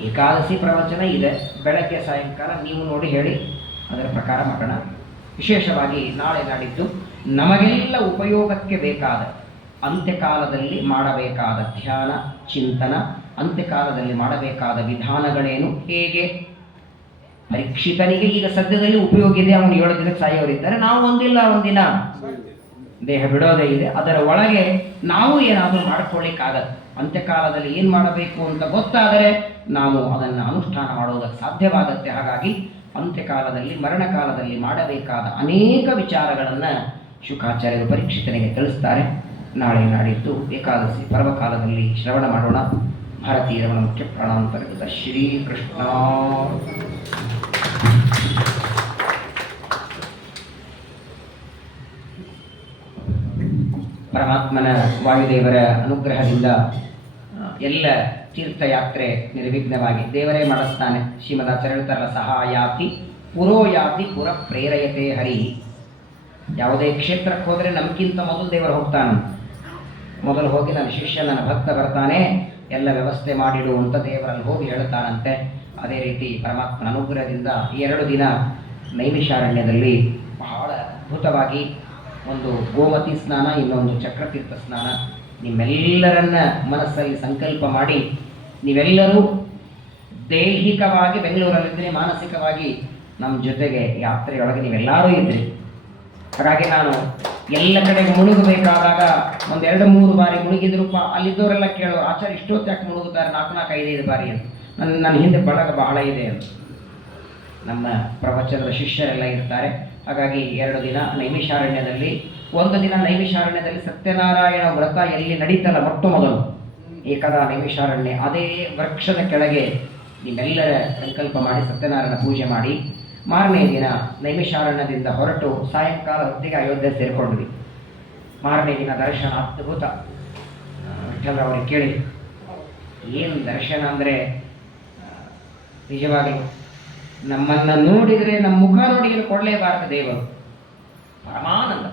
ಏಕಾದಶಿ ಪ್ರವಚನ ಇದೆ, ಬೆಳಗ್ಗೆ ಸಾಯಂಕಾಲ ನೀವು ನೋಡಿ ಹೇಳಿ, ಅದರ ಪ್ರಕಾರ ಮಾಡೋಣ. ವಿಶೇಷವಾಗಿ ನಾಳೆ ನಾಡಿದ್ದು ನಮಗೆಲ್ಲ ಉಪಯೋಗಕ್ಕೆ ಬೇಕಾದ ಅಂತ್ಯಕಾಲದಲ್ಲಿ ಮಾಡಬೇಕಾದ ಧ್ಯಾನ ಚಿಂತನ, ಅಂತ್ಯಕಾಲದಲ್ಲಿ ಮಾಡಬೇಕಾದ ವಿಧಾನಗಳೇನು, ಹೇಗೆ. ಪರೀಕ್ಷಿತನಿಗೆ ಈಗ ಸದ್ಯದಲ್ಲಿ ಉಪಯೋಗ ಇದೆ, ಅವನು 7 ದಿನಕ್ಕೆ ಸಾಯೋರಿದ್ದಾರೆ. ನಾವು ಒಂದಿನ ದೇಹ ಬಿಡೋದೇ ಇದೆ. ಅದರ ಒಳಗೆ ನಾವು ಏನಾದರೂ ಮಾಡ್ಕೊಳ್ಳಿಕ್ಕಾಗತ್ತೆ. ಅಂತ್ಯಕಾಲದಲ್ಲಿ ಏನು ಮಾಡಬೇಕು ಅಂತ ಗೊತ್ತಾದರೆ ನಾವು ಅದನ್ನು ಅನುಷ್ಠಾನ ಮಾಡೋದಕ್ಕೆ ಸಾಧ್ಯವಾಗುತ್ತೆ. ಹಾಗಾಗಿ ಅಂತ್ಯಕಾಲದಲ್ಲಿ ಮರಣಕಾಲದಲ್ಲಿ ಮಾಡಬೇಕಾದ ಅನೇಕ ವಿಚಾರಗಳನ್ನು ಶುಕಾಚಾರ್ಯರು ಪರೀಕ್ಷಿತನಿಗೆ ತಿಳಿಸ್ತಾರೆ. ನಾಳೆ ನಾಡಿದ್ದು ಏಕಾದಶಿ ಪರ್ವಕಾಲದಲ್ಲಿ ಶ್ರವಣ ಮಾಡೋಣ. ಭಾರತೀಯ ರಮಣ ಮುಖ್ಯ ಪ್ರಾಣಾಂತರ್ಗತ ಶ್ರೀಕೃಷ್ಣ. ಪರಮಾತ್ಮನ ವಾಯುದೇವರ ಅನುಗ್ರಹದಿಂದ ಎಲ್ಲ ತೀರ್ಥಯಾತ್ರೆ ನಿರ್ವಿಘ್ನವಾಗಿ ದೇವರೇ ಮಾಡಿಸ್ತಾನೆ. ಶ್ರೀಮದಾಚಾರ್ಯ ಹೇಳ್ತಾರಲ್ಲ, ಸಹಾಯಾತಿ ಪುರೋಯಾತಿ ಪುರ ಪ್ರೇರಯತೆ ಹರಿ. ಯಾವುದೇ ಕ್ಷೇತ್ರಕ್ಕೆ ಹೋದರೆ ನಮಗಿಂತ ಮೊದಲು ದೇವರು ಹೋಗ್ತಾನೆ. ಮೊದಲು ಹೋಗಿ ನನ್ನ ಶಿಷ್ಯ, ನನ್ನ ಭಕ್ತ ಬರ್ತಾನೆ, ಎಲ್ಲ ವ್ಯವಸ್ಥೆ ಮಾಡಿಡು ಅಂತ ದೇವರಲ್ಲಿ ಹೋಗಿ ಹೇಳ್ತಾನಂತೆ. ಅದೇ ರೀತಿ ಪರಮಾತ್ಮನ ಅನುಗ್ರಹದಿಂದ 2 ದಿನ ನೈಮಿಷಾರಣ್ಯದಲ್ಲಿ ಬಹಳ ಅದ್ಭುತವಾಗಿ ಒಂದು ಗೋಮತಿ ಸ್ನಾನ, ಇನ್ನೊಂದು ಚಕ್ರತೀರ್ಥ ಸ್ನಾನ. ನಿಮ್ಮೆಲ್ಲರನ್ನ ಮನಸ್ಸಲ್ಲಿ ಸಂಕಲ್ಪ ಮಾಡಿ, ನೀವೆಲ್ಲರೂ ದೈಹಿಕವಾಗಿ ಬೆಂಗಳೂರಲ್ಲಿದ್ದರೆ ಮಾನಸಿಕವಾಗಿ ನಮ್ಮ ಜೊತೆಗೆ ಯಾತ್ರೆಯೊಳಗೆ ನೀವೆಲ್ಲರೂ ಇದ್ರಿ. ಹಾಗಾಗಿ ನಾನು ಎಲ್ಲ ಕಡೆಗೆ ಮುಳುಗಬೇಕಾದಾಗ 1-2-3 ಬಾರಿ ಮುಳುಗಿದ್ರು ಅಲ್ಲಿದ್ದವರೆಲ್ಲ ಕೇಳೋರು, ಆಚಾರ್ಯ ಇಷ್ಟೊತ್ತು ಯಾಕೆ ಮುಳುಗುತ್ತಾರೆ, 4-5 ಬಾರಿ ಅಂತ. ನನ್ನ ಹಿಂದೆ ಬಳಗ ಬಹಳ ಇದೆ ಅಂತ ನಮ್ಮ ಪ್ರವಚನದ ಶಿಷ್ಯರೆಲ್ಲ ಇರ್ತಾರೆ. ಹಾಗಾಗಿ 2 ದಿನ ನೈಮಿಷಾರಣ್ಯದಲ್ಲಿ, 1 ದಿನ ನೈಮಿಷಾರಣ್ಯದಲ್ಲಿ ಸತ್ಯನಾರಾಯಣ ವ್ರತ ಎಲ್ಲಿ ನಡೀತಲ್ಲ ಮೊಟ್ಟ ಮೊದಲು ಏಕದಾ ನೈಮಿಷಾರಣ್ಯ, ಅದೇ ವೃಕ್ಷದ ಕೆಳಗೆ ನಿಮ್ಮೆಲ್ಲರ ಸಂಕಲ್ಪ ಮಾಡಿ ಸತ್ಯನಾರಾಯಣ ಪೂಜೆ ಮಾಡಿ, ಮಾರನೇ ದಿನ ನೈಮಿಷಾರಣ್ಯದಿಂದ ಹೊರಟು ಸಾಯಂಕಾಲ ಹೊತ್ತಿಗೆ ಅಯೋಧ್ಯೆ ಸೇರಿಕೊಂಡ್ವಿ. ಮಾರನೇ ದಿನ ದರ್ಶನ ಅದ್ಭುತ. ವಿಠಲರವ್ರಿಗೆ ಕೇಳಿ, ಏನು ದರ್ಶನ ಅಂದರೆ ನಿಜವಾಗಿ ನಮ್ಮನ್ನು ನೋಡಿದರೆ ನಮ್ಮ ಮುಖ ನೋಡಿ ಏನು ಕೊಡಲೇಬಾರದು ದೇವರು. ಪರಮಾನಂದ,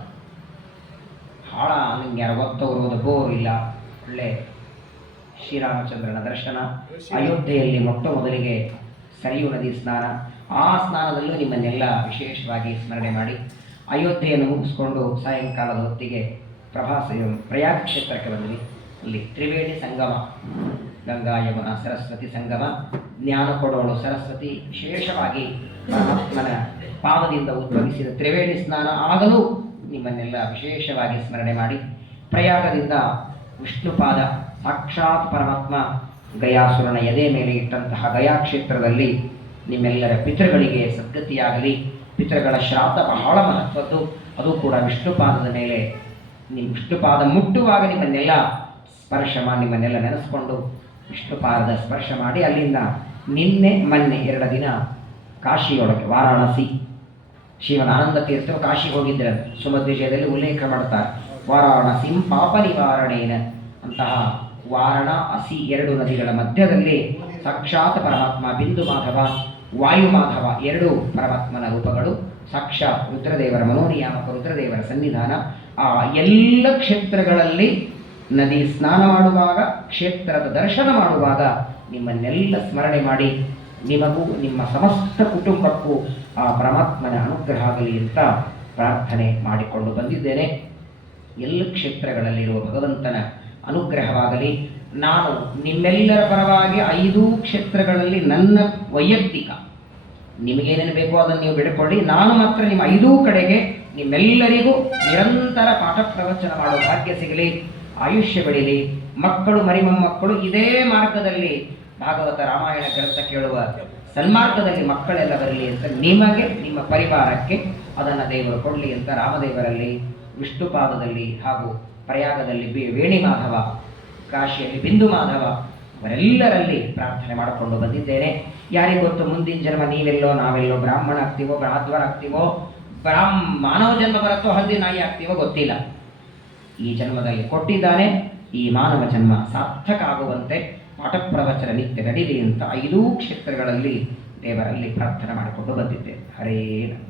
ಭಾಳ ನಿಮಗೆ 60 ಬರುವುದು ಬೋರ್ ಇಲ್ಲ. ಒಳ್ಳೆ ಶ್ರೀರಾಮಚಂದ್ರನ ದರ್ಶನ. ಅಯೋಧ್ಯೆಯಲ್ಲಿ ಮೊಟ್ಟ ಮೊದಲಿಗೆ ಸರಿಯು ನದಿ ಸ್ನಾನ. ಆ ಸ್ನಾನದಲ್ಲೂ ನಿಮ್ಮನ್ನೆಲ್ಲ ವಿಶೇಷವಾಗಿ ಸ್ಮರಣೆ ಮಾಡಿ ಅಯೋಧ್ಯೆಯನ್ನು ಮುಗಿಸ್ಕೊಂಡು ಸಾಯಂಕಾಲದ ಹೊತ್ತಿಗೆ ಪ್ರಯಾಗ್ ಕ್ಷೇತ್ರಕ್ಕೆ ಬಂದ್ವಿ. ಅಲ್ಲಿ ತ್ರಿವೇಣಿ ಸಂಗಮ, ಗಂಗಾ ಯಮುನಾ ಸರಸ್ವತಿ ಸಂಗಮ, ಜ್ಞಾನ ಕೊಡೋಳು ಸರಸ್ವತಿ. ವಿಶೇಷವಾಗಿ ಪರಮಾತ್ಮನ ಪಾದದಿಂದ ಉದ್ಭವಿಸಿದ ತ್ರಿವೇಣಿ ಸ್ನಾನ ಆಗಲೂ ನಿಮ್ಮನ್ನೆಲ್ಲ ವಿಶೇಷವಾಗಿ ಸ್ಮರಣೆ ಮಾಡಿ, ಪ್ರಯಾಗದಿಂದ ವಿಷ್ಣುಪಾದ ಸಾಕ್ಷಾತ್ ಪರಮಾತ್ಮ ಗಯಾಸುರನ ಎದೆ ಮೇಲೆ ಇಟ್ಟಂತಹ ಗಯಾ ಕ್ಷೇತ್ರದಲ್ಲಿ ನಿಮ್ಮೆಲ್ಲರ ಪಿತೃಗಳಿಗೆ ಸದ್ಗತಿಯಾಗಲಿ. ಪಿತೃಗಳ ಶ್ರಾದ್ದ ಬಹಳ ಮಹತ್ವದ್ದು, ಅದು ಕೂಡ ವಿಷ್ಣುಪಾದದ ಮೇಲೆ. ನಿಮ್ಮ ವಿಷ್ಣುಪಾದ ಮುಟ್ಟುವಾಗ ನಿಮ್ಮನ್ನೆಲ್ಲ ಸ್ಪರ್ಶ ಮಾಡಿ, ನಿಮ್ಮನ್ನೆಲ್ಲ ನೆನೆಸ್ಕೊಂಡು ವಿಷ್ಣುಪಾದದ ಸ್ಪರ್ಶ ಮಾಡಿ, ಅಲ್ಲಿಂದ ನಿನ್ನೆ ಮೊನ್ನೆ 2 ದಿನ ಕಾಶಿಯೊಳಗೆ ವಾರಾಣಸಿ ಶಿವನ ಆನಂದ ತೀರ್ಥರು ಕಾಶಿಗೆ ಹೋಗಿದ್ದರೆ ಸುಮಧ್ವಿಜಯದಲ್ಲಿ ಉಲ್ಲೇಖ ಮಾಡ್ತಾರೆ. ವಾರಾಣಸಿಂ ಪಾಪ ನಿವಾರಣೇನ ಅಂತಹ ವಾರಣ ಅಸಿ 2 ನದಿಗಳ ಮಧ್ಯದಲ್ಲಿ ಸಾಕ್ಷಾತ್ ಪರಮಾತ್ಮ ಬಿಂದು ಮಾಧವ ವಾಯು ಮಾಧವ 2 ಪರಮಾತ್ಮನ ರೂಪಗಳು, ಸಾಕ್ಷಾತ್ ರುದ್ರದೇವರ ಮನೋನಿಯಾಮಕ ರುದ್ರದೇವರ ಸನ್ನಿಧಾನ. ಆ ಎಲ್ಲ ಕ್ಷೇತ್ರಗಳಲ್ಲಿ ನದಿ ಸ್ನಾನ ಮಾಡುವಾಗ, ಕ್ಷೇತ್ರದ ದರ್ಶನ ಮಾಡುವಾಗ ನಿಮ್ಮನ್ನೆಲ್ಲ ಸ್ಮರಣೆ ಮಾಡಿ, ನಿಮಗೂ ನಿಮ್ಮ ಸಮಸ್ತ ಕುಟುಂಬಕ್ಕೂ ಆ ಪರಮಾತ್ಮನ ಅನುಗ್ರಹ ಆಗಲಿ ಅಂತ ಪ್ರಾರ್ಥನೆ ಮಾಡಿಕೊಂಡು ಬಂದಿದ್ದೇನೆ. ಎಲ್ಲ ಕ್ಷೇತ್ರಗಳಲ್ಲಿರುವ ಭಗವಂತನ ಅನುಗ್ರಹವಾಗಲಿ. ನಾನು ನಿಮ್ಮೆಲ್ಲರ ಪರವಾಗಿ 5 ಕ್ಷೇತ್ರಗಳಲ್ಲಿ ನನ್ನ ವೈಯಕ್ತಿಕ ನಿಮಗೇನೇನು ಬೇಕೋ ಅದನ್ನು ನೀವು ಬಿಡಿಕೊಳ್ಳಿ. ನಾನು ಮಾತ್ರ ನಿಮ್ಮ 5 ಕಡೆಗೆ ನಿಮ್ಮೆಲ್ಲರಿಗೂ ನಿರಂತರ ಪಾಠ ಪ್ರವಚನ ಮಾಡೋ ಭಾಗ್ಯ ಸಿಗಲಿ, ಆಯುಷ್ಯ ಬೆಳೀಲಿ, ಮಕ್ಕಳು ಮರಿಮೊಮ್ಮಕ್ಕಳು ಇದೇ ಮಾರ್ಗದಲ್ಲಿ ಭಾಗವತ ರಾಮಾಯಣ ಗ್ರಂಥ ಕೇಳುವ ಸನ್ಮಾರ್ಗದಲ್ಲಿ ಮಕ್ಕಳೆಲ್ಲ ಬರಲಿ ಅಂತ, ನಿಮಗೆ ನಿಮ್ಮ ಪರಿವಾರಕ್ಕೆ ಅದನ್ನು ದೇವರು ಕೊಡಲಿ ಅಂತ ರಾಮದೇವರಲ್ಲಿ, ವಿಷ್ಣುಪಾದದಲ್ಲಿ ಹಾಗೂ ಪ್ರಯಾಗದಲ್ಲಿ ವೇಣಿ ಮಾಧವ, ಕಾಶಿಯಲ್ಲಿ ಬಿಂದು ಮಾಧವ ಅವರೆಲ್ಲರಲ್ಲಿ ಪ್ರಾರ್ಥನೆ ಮಾಡಿಕೊಂಡು ಬಂದಿದ್ದೇನೆ. ಯಾರಿಗೆ ಗೊತ್ತು ಮುಂದಿನ ಜನ್ಮ ನೀವೆಲ್ಲೋ ನಾವೆಲ್ಲೋ ಬ್ರಾಹ್ಮಣ ಆಗ್ತೀವೋ, ಬ್ರಾಹ್ಮಣ ಆಗ್ತೀವೋ, ಮಾನವ ಜನ್ಮ ಬರುತ್ತೋ, ಹಂದಿ ನಾಯಿ ಆಗ್ತೀವೋ ಗೊತ್ತಿಲ್ಲ. ಈ ಜನ್ಮದಲ್ಲಿ ಕೊಟ್ಟಿದ್ದಾನೆ, ಈ ಮಾನವ ಜನ್ಮ ಸಾರ್ಥಕ ಆಗುವಂತೆ ಪಾಠ ಪ್ರವಚನ ನಿತ್ಯ ನಡೀಲಿ ಅಂತ 5 ಕ್ಷೇತ್ರಗಳಲ್ಲಿ ದೇವರಲ್ಲಿ ಪ್ರಾರ್ಥನೆ ಮಾಡಿಕೊಂಡು ಬಂದಿದ್ದೇನೆ. ಹರೇ ನಮಃ.